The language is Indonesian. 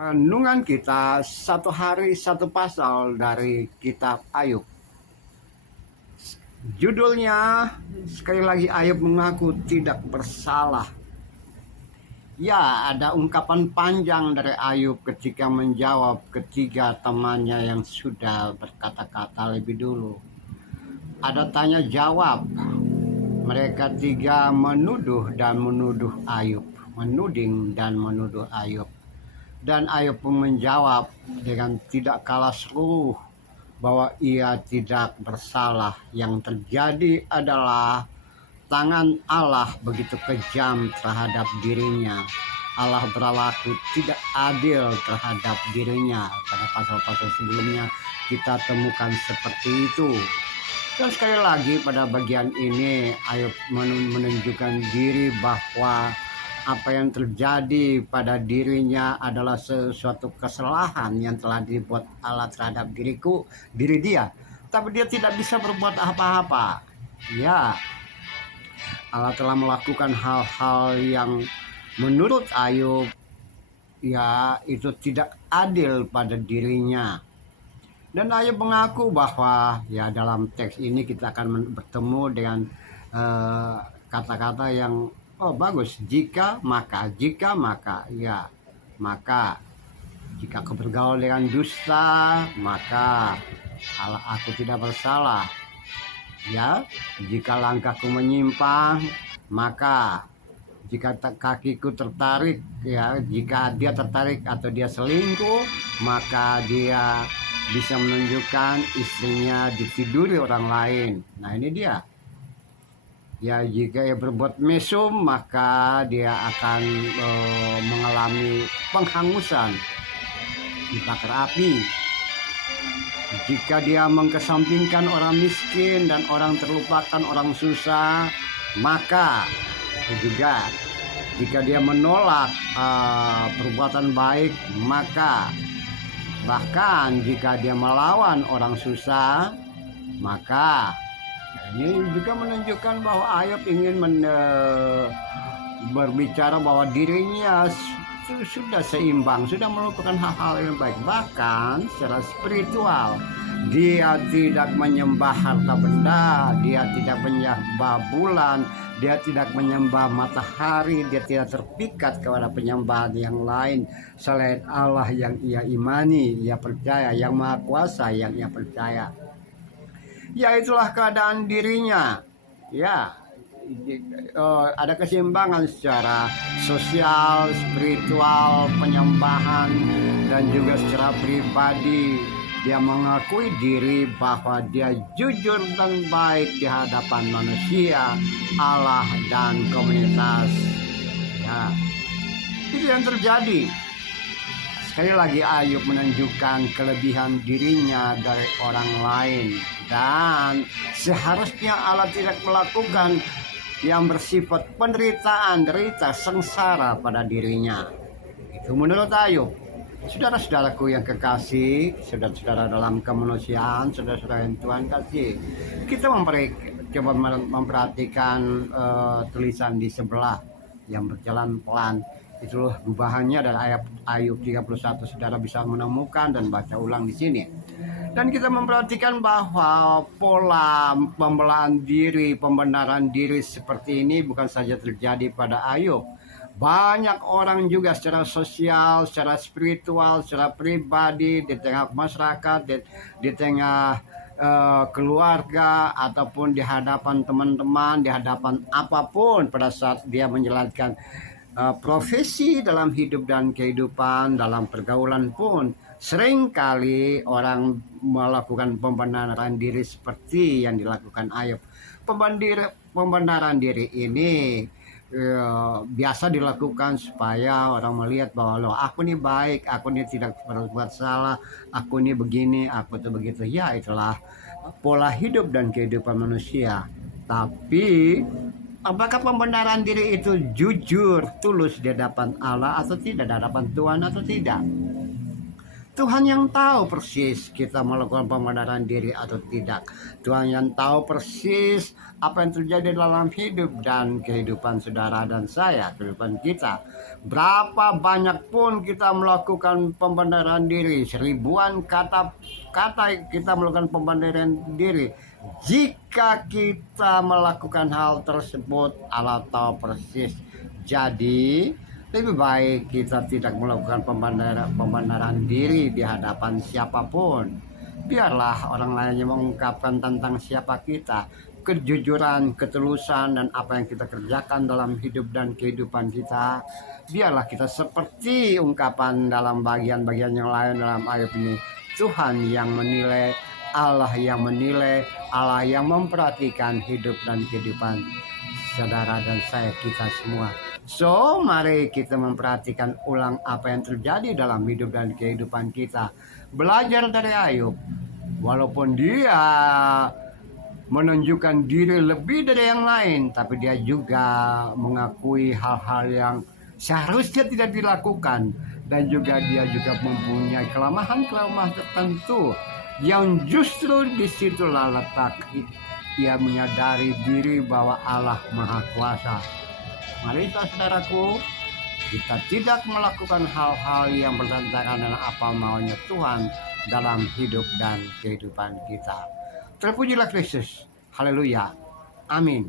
Renungan kita satu hari satu pasal dari kitab Ayub. Judulnya sekali lagi, Ayub mengaku tidak bersalah. Ya, ada ungkapan panjang dari Ayub ketika menjawab ketiga temannya yang sudah berkata-kata lebih dulu. Ada tanya jawab. Mereka tiga menuduh dan menuduh Ayub, menuding dan menuduh Ayub. Dan Ayub pun menjawab dengan tidak kalah seru bahwa ia tidak bersalah. Yang terjadi adalah tangan Allah begitu kejam terhadap dirinya. Allah berlaku tidak adil terhadap dirinya. Pada pasal-pasal sebelumnya kita temukan seperti itu. Dan sekali lagi pada bagian ini Ayub menunjukkan diri bahwa apa yang terjadi pada dirinya adalah sesuatu kesalahan yang telah dibuat Allah terhadap diri dia. Tapi dia tidak bisa berbuat apa-apa. Ya, Allah telah melakukan hal-hal yang menurut Ayub ya itu tidak adil pada dirinya. Dan Ayub mengaku bahwa ya dalam teks ini kita akan bertemu dengan kata-kata yang bagus. Jika maka ya, maka jika aku bergaul dengan dusta maka aku tidak bersalah. Ya, jika langkahku menyimpang maka jika kakiku tertarik, ya jika dia tertarik atau dia selingkuh maka dia bisa menunjukkan istrinya ditiduri orang lain. Nah ini dia. Ya jika ia berbuat mesum maka dia akan mengalami penghangusan dibakar api. Jika dia mengkesampingkan orang miskin dan orang terlupakan, orang susah, maka juga jika dia menolak perbuatan baik, maka bahkan jika dia melawan orang susah, maka ini juga menunjukkan bahwa Ayub ingin berbicara bahwa dirinya sudah seimbang, sudah melakukan hal-hal yang baik. Bahkan secara spiritual dia tidak menyembah harta benda, dia tidak menyembah bulan, dia tidak menyembah matahari, dia tidak terpikat kepada penyembahan yang lain selain Allah yang ia imani, ia percaya, yang maha kuasa yang ia percaya. Ya itulah keadaan dirinya. Ya, ada keseimbangan secara sosial, spiritual, penyembahan, dan juga secara pribadi. Dia mengakui diri bahwa dia jujur dan baik di hadapan manusia, Allah, dan komunitas. Ya, itu yang terjadi. Sekali lagi Ayub menunjukkan kelebihan dirinya dari orang lain. Dan seharusnya Allah tidak melakukan yang bersifat penderitaan, derita, sengsara pada dirinya. Itu menurut Ayub. Saudara-saudaraku yang kekasih, saudara-saudara dalam kemanusiaan, saudara-saudara yang Tuhan kasih, kita coba memperhatikan tulisan di sebelah yang berjalan pelan. Itulah gubahannya dari ayat Ayub 31, saudara bisa menemukan dan baca ulang di sini. Dan kita memperhatikan bahwa pola pembelaan diri, pembenaran diri seperti ini bukan saja terjadi pada Ayub. Banyak orang juga secara sosial, secara spiritual, secara pribadi, di tengah masyarakat, di tengah keluarga, ataupun di hadapan teman-teman, di hadapan apapun pada saat dia menjalankan profesi dalam hidup dan kehidupan, dalam pergaulan pun seringkali orang melakukan pembenaran diri seperti yang dilakukan Ayub. Pembenaran diri ini biasa dilakukan supaya orang melihat bahwa loh, aku ini baik, aku ini tidak berbuat salah, aku ini begini, aku itu begitu. Ya itulah pola hidup dan kehidupan manusia. Tapi apakah pembenaran diri itu jujur, tulus di hadapan Allah atau tidak, di hadapan Tuhan atau tidak? Tuhan yang tahu persis kita melakukan pembenaran diri atau tidak. Tuhan yang tahu persis apa yang terjadi dalam hidup dan kehidupan saudara dan saya, kehidupan kita. Berapa banyak pun kita melakukan pembenaran diri, seribuan kata kita melakukan pembenaran diri. Jika kita melakukan hal tersebut, Allah tahu persis. Jadi lebih baik kita tidak melakukan pembenaran diri di hadapan siapapun. Biarlah orang lain yang mengungkapkan tentang siapa kita, kejujuran, ketulusan, dan apa yang kita kerjakan dalam hidup dan kehidupan kita. Biarlah kita seperti ungkapan dalam bagian-bagian yang lain dalam ayat ini. Tuhan yang menilai, Allah yang menilai, Allah yang memperhatikan hidup dan kehidupan saudara dan saya, kita semua. So, mari kita memperhatikan ulang apa yang terjadi dalam hidup dan kehidupan kita. Belajar dari Ayub. Walaupun dia menunjukkan diri lebih dari yang lain, tapi dia juga mengakui hal-hal yang seharusnya tidak dilakukan. Dan juga dia juga mempunyai kelemahan-kelemahan tertentu yang justru disitulah letak ia menyadari diri bahwa Allah Maha Kuasa. Mari saudaraku, kita tidak melakukan hal-hal yang bertentangan dengan apa maunya Tuhan dalam hidup dan kehidupan kita. Terpujilah Kristus. Haleluya. Amin.